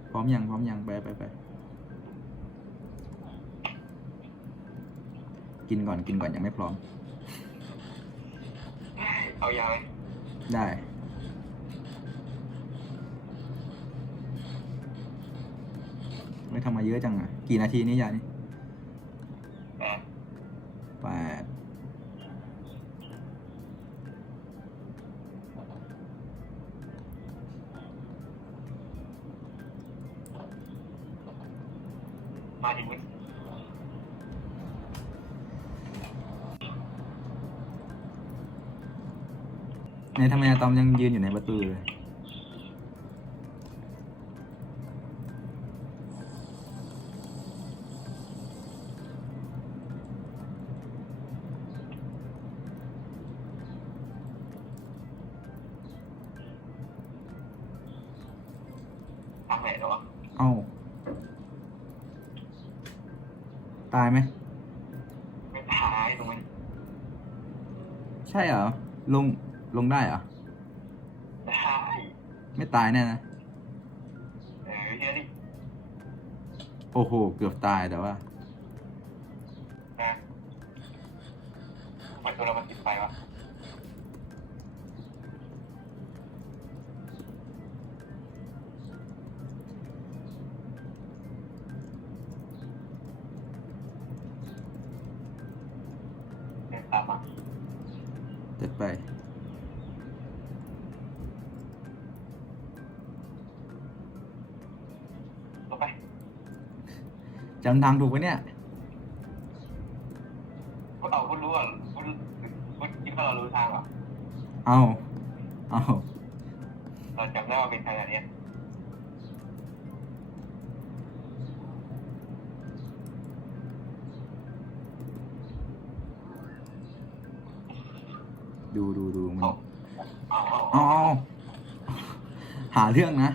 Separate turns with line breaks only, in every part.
พร้อมยังไปกินก่อนยังไม่พร้อม
เอายาไหม
ได้ไม่ทำมาเยอะจังอ่ะกี่นาทีนี่ยานี่8
มาถึงวัน
เนี่ยทำไมอะตอมยังยืนอยู่ในประตูเลย
ทำไหนแล้ววะ
เอ้าตายไหม
ไม่ตายตรงนี้
ใช่เหรอลงได้เหรอ
ได้
ไม่ตายแน่นะ
เฮียดิ
โอ้โหเกือบตายแต่ว่า
นะมันตัวเรามันติดไฟวะตามมา
เจ็ดไป
ลงไป
จำทางถูกปะเนี่ย
ก็เอาคุณรู้อ่ะคุณคิดว่าเรารู้ทางเหรอ
เอา
เราจำได้ว่าเป็นทางไหน
ดูมัน
เอา
เอาหาเรื่องนะ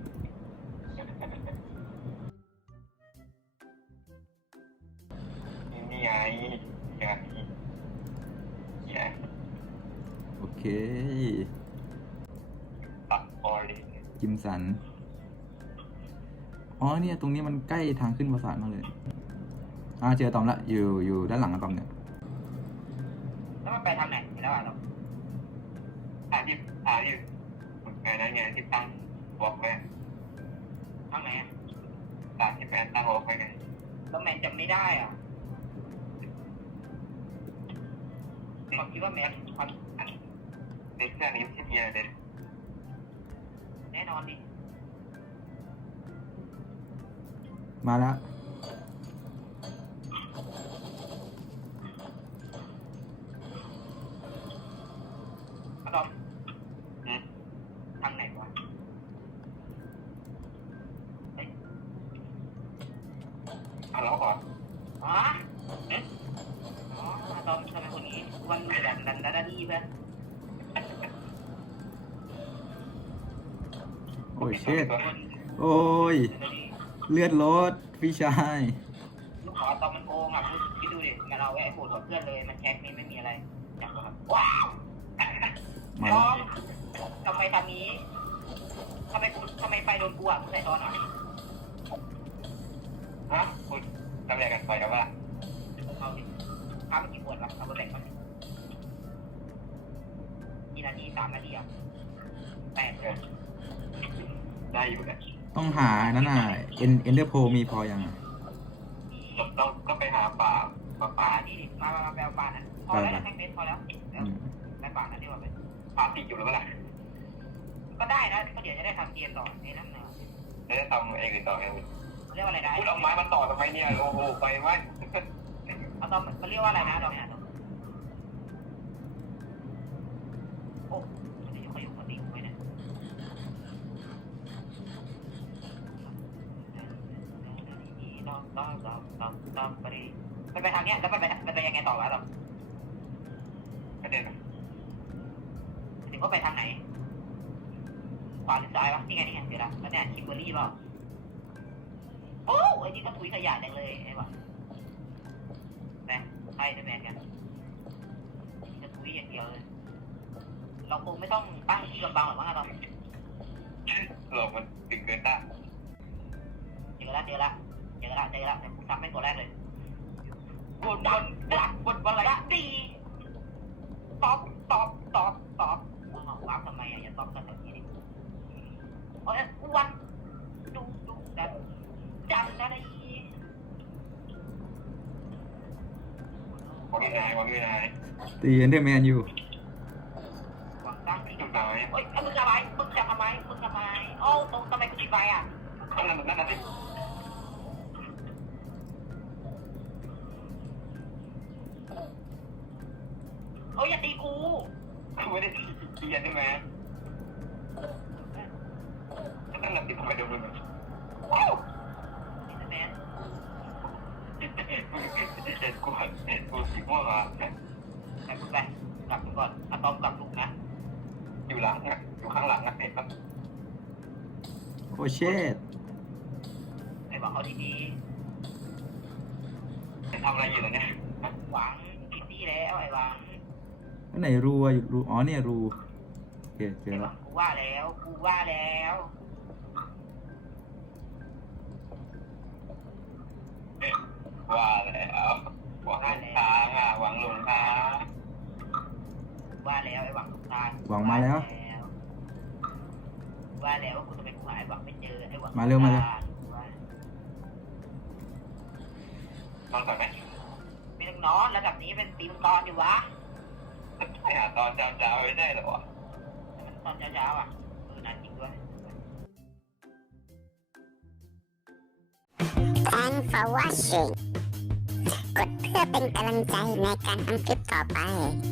นี่ไง
โอเค
ตัดออริ
จิมสันอ๋อเนี่ยตรงนี้มันใกล้ทางขึ้นปราสาทมากเลยเจอตอมละอยู่ด้านหลังอะตอมเนี่ย
แล้วมันไปทางไหนแล้วอ่ะเราหาที่ไงนะไงที่ตั้งวอล์กไว้ทางไหนตามที่แฟนตั้งวอล์กไว้ไงแล้วแมนจำไม่ได้อ่ะผมคิดว่าแมนความเด็กแค่นี้ไม่ใช่เมียเด็กแน่นอนดิ
มาแล้ว
ทางไหนวะเอาแล้วก่อนอ๋อตอนทำไมคนนี้วันดันดีเพื่อน
โอ้ยเช็ดโอ้ยเลือดรถพี่ชาย
ลูกขอตอนมันโกงอ่ะคิดดูดิมันเอาไอ้โหดกับเพื่อนเลยมันแท็กนี่ไม่มีอะไรอยากแบบว้าวน้องทำไมตอนนี้ทำไมไฟโดนกูอ่ะใส่ตอนอ่ะฮะคุณทำอะไรกันไปแล้ววะเอาดิทำกี่ขวดวะเอาไปแบ่งกันกี่นาที3 นาทีอ่ะ8เลยได้อยู่นะ
ต้องหานั่นน่ะเอ็นเดอร์โพมีพอยัง
ต้องก็ไปหาป่าที่มาไปเอาป่านั้นพอแล้วแท่งเบสพอแล้วไปป่านั้นดีกว่าไปป่าติดอยู่หรือเปล่าก็ได้นะก็เดี๋ยวจะได้ทำเกมต่อในน้ำเนื้อจะได้ทำเองหรือต่อเองเรียกว่าอะไรนะพูดเอาไม้มาต่อทำไมเนี่ยโอ้โหไปไว้เอาตอนมันเรียกว่าอะไรนะลองหาดูโอ้มันจะอยู่ปกติไหมเนี่ยต้องไปทางเนี้ยแล้วมันไปยังไงต่อวะเราไปเดินถึงว่าไปทางไหนขวาหรือซ้ายวะนี่ไงเดี๋ยวละแล้วเนี่ยคิมเบอร์รี่เปล่าโอ้ไอ้นี่ก็ถุยขยะจังเลยไอ้วะแม่ใช่ได้แม่กันจะถุยอย่างเดียวเลยเราคงไม่ต้องตั้งที่กำบังหรอกมั้งเรามันถึงเกินต้านแล้วเดี๋ยวกูทำแม่งตัวแรกเลยบนระยะดีตอบว้าวทำไมอ่ะอย่าตอบกันแบบนี้ดิโอ้ยวันดูแบบจำได้
วางอยู่ไหน
ตีเอนเดอร์แมนอยู่
หวังตั้งที่ไหนเฮ้ยมึงจะทำไมโอ้ตรงทำไมกูติดไฟอ่ะ
นั่นสิ
เฮ้ยอย่าตีกู
ไม่ได้เกียร์ใช่ไหมนั่นติดทำไมเดิมเลยว้าว
นี่แมน
กูสิม่วงอ่ะ
ไปมึงไปกลับมึงก่อนอะตอมกลับลุกนะ
อยู่หลังอ่ะอยู่ข้างหลังอ่ะเห็นปะ
โอเชต
ไอ้บอกเขาดี
ทำอะไรอยู่ตรงเนี้ย
ๆหวังคิดดีแล้วไอ้หวัง
อันไหนรูอะอยู่รูอ๋อเนี่ยรูโอเคเจอ
ไอ้ห
แล้
วั
ว
งกูว่าแล้ว
ว่าแล้วหวังทางอ่ะหวังหลงทาง
ว่าแล้วไอ้หวังทุกทาง
หวังมาแล้ว
ว่าแล้วว่ากูจะไปหาไอ้หวังไม่เจอไอ้หวัง
มาเร็ว
นอนก่อนไหม
ไม่ต้องนอนแล้วแบบนี้เป็นตีมังกรอยู่วะ
ไปหาตอนเช้าไม่ได้หรอ
ตอนเช้าๆอ่ะนั่นจริงด้วย
Thanks for watching กดเพื่อเป็นกำลังใจในการทำคลิปต่อไป